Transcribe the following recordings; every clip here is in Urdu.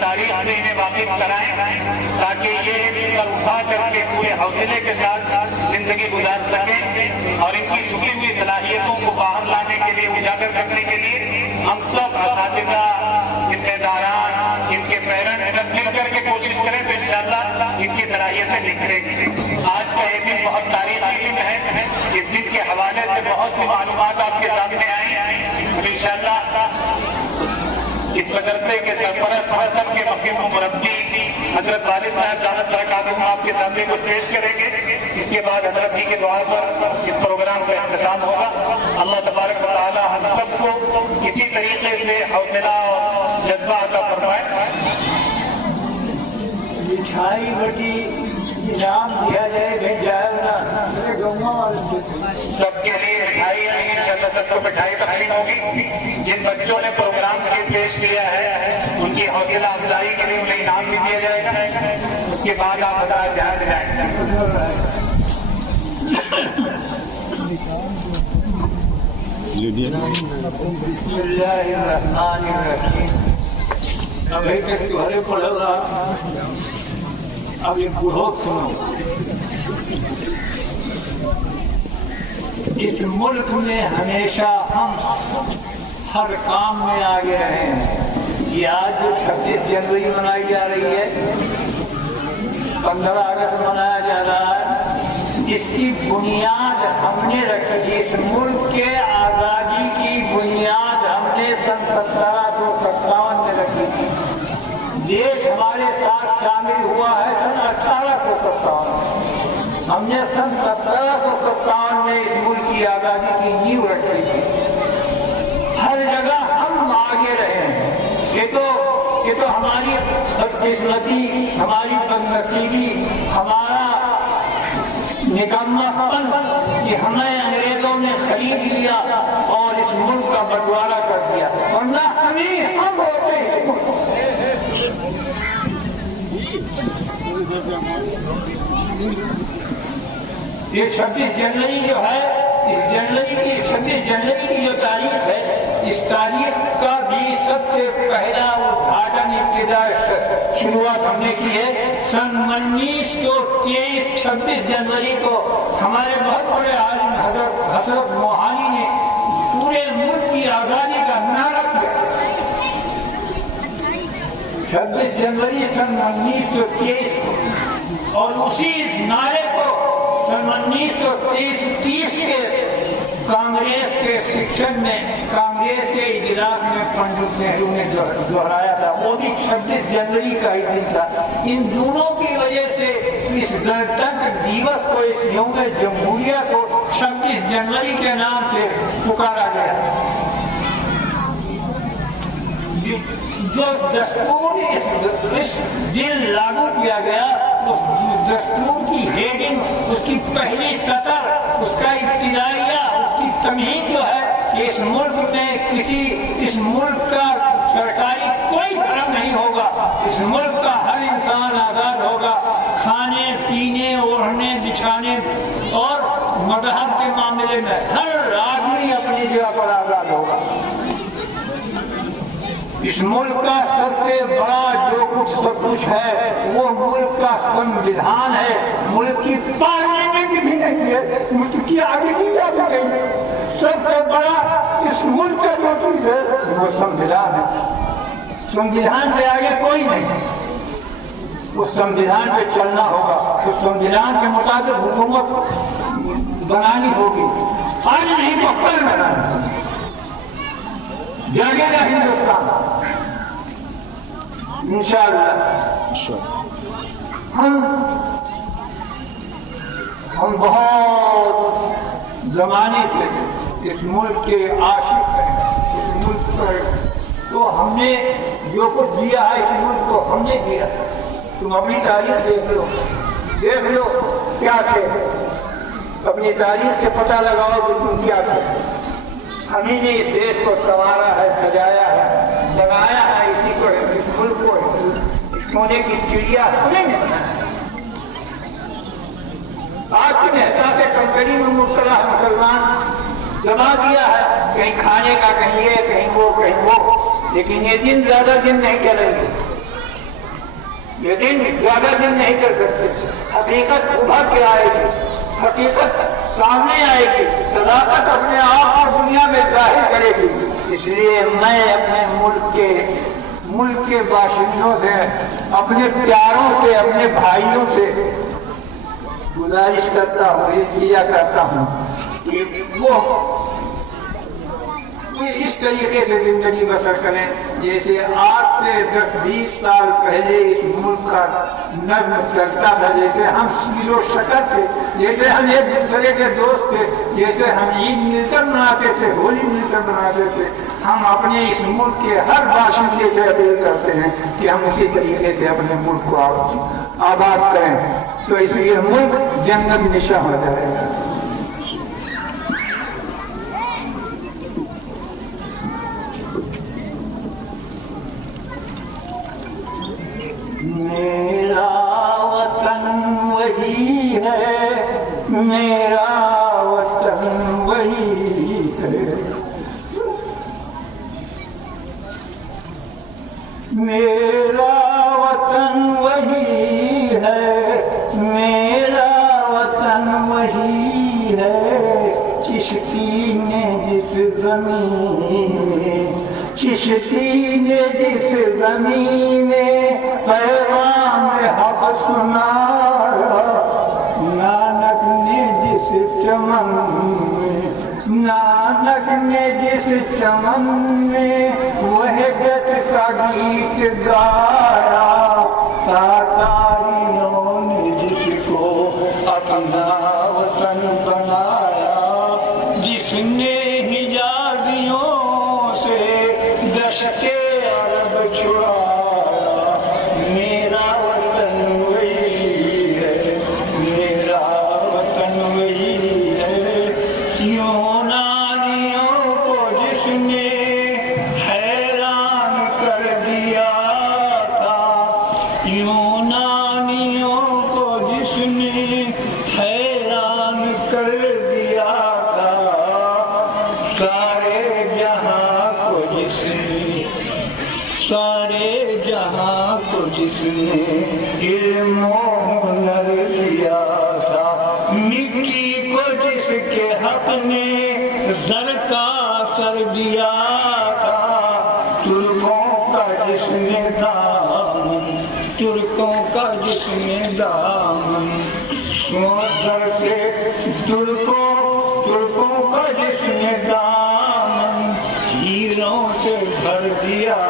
تاریخ سے انہیں واقف کرائیں تاکہ یہ سر اٹھا کر کے پورے حوصلے کے ساتھ زندگی گزار سکیں اور ان کی چھپی ہوئی صلاحیتوں کو باہر لانے کے لیے اجاگر کرنے کے لیے ہم سب اساتذہ ذمہ داران ان کے پیرنٹس سب مل کر کے کوشش کریں تو انشاءاللہ ان کی صلاحیتیں نکھریں گی۔ آج کا یہ دن بہت تاریخی دن ہے، اس دن کے حوالے سے بہت سی معلومات آپ کے سامنے آئیں، انشاءاللہ اس مدرسے کے سرپرست حسب کے مقیم و مربی حضرت والد صاحب دامت برکاتہم آپ کے سامنے کچھ پیش کریں گے، اس کے بعد حضرت ہی کے دعا پر اس پروگرام کا اختتام ہوگا۔ اللہ تبارک و تعالی ہم سب کو اسی طریقے سے حوصلہ اور جذبہ عطا فرمائے۔ مٹھائی بٹی انعام دیا جائے سب کے لیے مٹھائی آئی، انشاءاللہ سب کو مٹھائی تقسیم ہوگی۔ جن بچوں نے پروگرام کے پیش کیا ہے ان کی حوصلہ افزائی کے لیے انہیں انعام بھی دیا جائے گا، اس کے بعد آپ بتا دھیان دلائیں۔ بسم اللہ الرحمن الرحیم۔ ابھی تک تمہارے پڑھا رہا، اب یہ بڑھو سنو۔ اس ملک میں ہمیشہ ہم ہر کام میں آگے رہے ہیں۔ یہ آج جو 26 جنوری منائی جا رہی ہے، 15 اگست منایا جا رہا ہے، اس کی بنیاد ہم نے رکھی۔ اس ملک کے آزادی کی بنیاد ہم نے سن 1757 میں رکھی تھی۔ دیش ہمارے ساتھ شامل ہوا ہے سن 1857 میں۔ ہم نے سن 1757 میں اس ملک کی آزادی کی نیو رکھی تھی۔ ہر جگہ ہم آگے رہے ہیں۔ یہ تو ہماری بدقسمتی، ہماری بدنصیبی، ہمارا نکما پن کہ ہمیں انگریزوں نے خرید لیا اور اس ملک کا بٹوارا کر دیا، ورنہ ہم ہوتے ہیں۔ یہ 26 جنوری جو ہے، اس 26 جنوری کی جو تاریخ ہے، اس تاریخ کا بھی سب سے پہلا ادھاٹن ابتدا شروعات ہم نے کی ہے سن 1923 26 جنوری کو ہمارے بہت بڑے عالم حضرت موہانی نے پورے ملک کی آزادی کا نعرہ کیا۔ 26 جنوری سن 1923 اور اسی نعرے کو سن 1930 کے کانگریس کے سیکشن میں، کانگریس کے اجلاس میں پنڈت نہرو نے دہرایا تھا، وہ بھی 26 جنوری کا ہی دن تھا۔ ان دونوں کی وجہ سے اس گنتنتر دیوس کو، اس یوم جمہوریہ کو 26 جنوری کے نام سے پکارا گیا۔ جو دستور اس دن لاگو کیا گیا، اس دستور کی ہیڈنگ، اس کی پہلی سطر، اس کا ابتدائیہ، اس کی تمہید جو ہے کہ اس ملک میں اس ملک کا سرکاری کوئی دھرم نہیں ہوگا، اس ملک کا ہر انسان آزاد ہوگا، کھانے پینے اوڑھنے بچھانے اور مذہب کے معاملے میں ہر آدمی اپنی جگہ پر آزاد ہوگا۔ اس ملک کا سب سے بڑا جو کچھ سب کچھ ہے وہ ملک کا سنویدھان ہے، ملک کی پارلیمنٹ بھی نہیں ہے، ملک کی عدلیہ بھی نہیں ہے۔ سب سے بڑا اس ملک کا جو چیز ہے وہ سنویدھان ہے۔ سنویدھان سے آگے کوئی نہیں، اس سنویدھان پہ چلنا ہوگا، اس سنویدھان کے مطابق حکومت بنانی ہوگی، آج نہیں تو کل بنانی، جاگے گا ہندوستان انشاءاللہ۔ ہم بہت زمانے سے اس ملک کے عاشق ہیں، اس ملک پر تو ہم نے جو کچھ دیا ہے اس ملک کو ہم نے دیا۔ تم اپنی تاریخ دیکھ لو کیا تھے، اپنی تاریخ سے پتہ لگاؤ کہ تم کیا تھے۔ ہمیں نے اس دیش کو سنوارا ہے، سجایا ہے، بنایا ہے، اسی کو اس ملک کو سونے کی چڑیا ہمیں نے بنایا۔ آج تم احساس کنکری میں مبتلا مسلمان جما دیا ہے، کہیں کھانے کا، کہیں یہ، کہیں وہ، لیکن یہ دن زیادہ دن نہیں چلیں گے۔ لیکن زیادہ دن نہیں کر سکتے. حقیقت ابھر کے آئے گی, حقیقت سامنے آئے گی, صداقت اپنے آپ کو دنیا میں ظاہر کرے گی. اس لیے میں اپنے ملک کے باشندوں سے, اپنے پیاروں سے, اپنے بھائیوں سے گزارش کرتا ہوں, یہ کیا کرتا ہوں کہ وہ اس طریقے سے زندگی بسر کریں جیسے آج سے 10-20 سال پہلے اس ملک کا نظم چلتا تھا. جیسے ہم سیر و شکر تھے, جیسے ہم ایک دوسرے کے دوست تھے, جیسے ہم عید مل کر مناتے تھے, ہولی مل کر مناتے تھے. ہم اپنے اس ملک کے ہر باشندے سے اپیل کرتے ہیں کہ ہم اسی طریقے سے اپنے ملک کو آباد کریں, تو اس لیے ملک جنت نشاں ہو جائے گا. میرا وطن وہی ہے, میرا وطن وہی ہے, میرا وطن وہی ہے, میرا وطن وہی ہے. چشتی نے جس زمین میں پیغام حق سنایا, نانک نے جس چمن میں وحدت کا گیت گایا, تاتاریوں نے جس کو اپنا وطن بنایا, جس نے حجازیوں سے دشت عرب چھڑایا. میرا وطن وہی ہے, میرا وطن وہی ہے. یونانیوں کو جس نے حیران کر دیا تھا, یونانیوں کو جس نے حیران کر دیا تھا. سارے جہاں کو جس نے علم و ہنر دیا تھا, مٹی کو جس کے حق نے زر کا سر دیا تھا. ترکوں کا جس نے دامن سمندر سے, ترکوں کا جس نے دامن ہیروں سے بھر دیا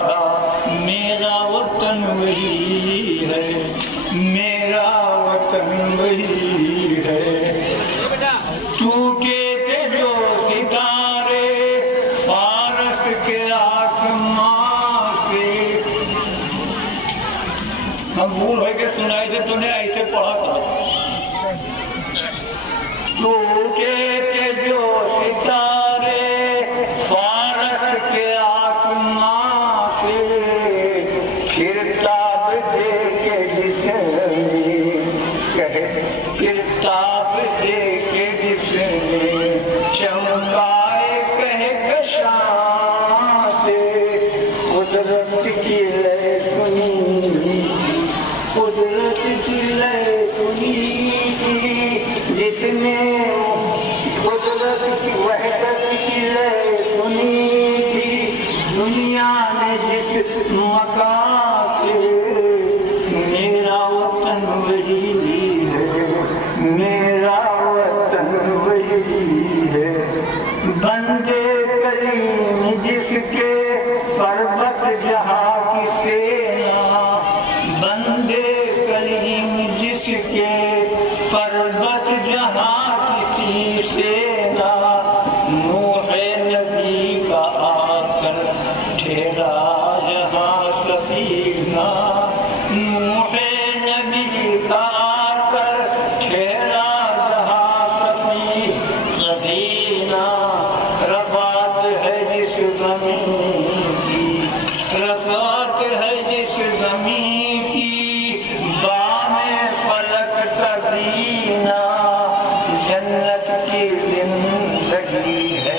تھا. میرا وطن وہی ہے, میرا وطن وہی ہے. ٹوٹے تھے جو ستارے فارس کے آسمان سے, ہم بھول ہوئے کہ سنائی تھے تو نے ایسے پڑھا تھا. ٹوٹے تھے جو ستارے فارس کے آسمان سے, پھر تاب دے کے جس نے چمکائے کہکشاں سے, قدرت کی لے سنی تھی, جس نے قدرت کی وحدت کی لے سنی تھی. دنیا نے جس مکان سے, میرا وطن وہی ہے, میرا وطن وہی ہے. بندے کریم جس کے پربت جہاں کی سینا, بندے کریم جس کے پربت جہاں کسی سینا. نوح نبی کا آ کر ٹھہرا جہاں سفینہ, نوح نبی کا آ کر ٹھہرا جہاں سفینہ. رفعت ہے جس زمین کی, رفعت ہے جس زمین کی, بام فلک تزینہ. جنت کی زندگی ہے,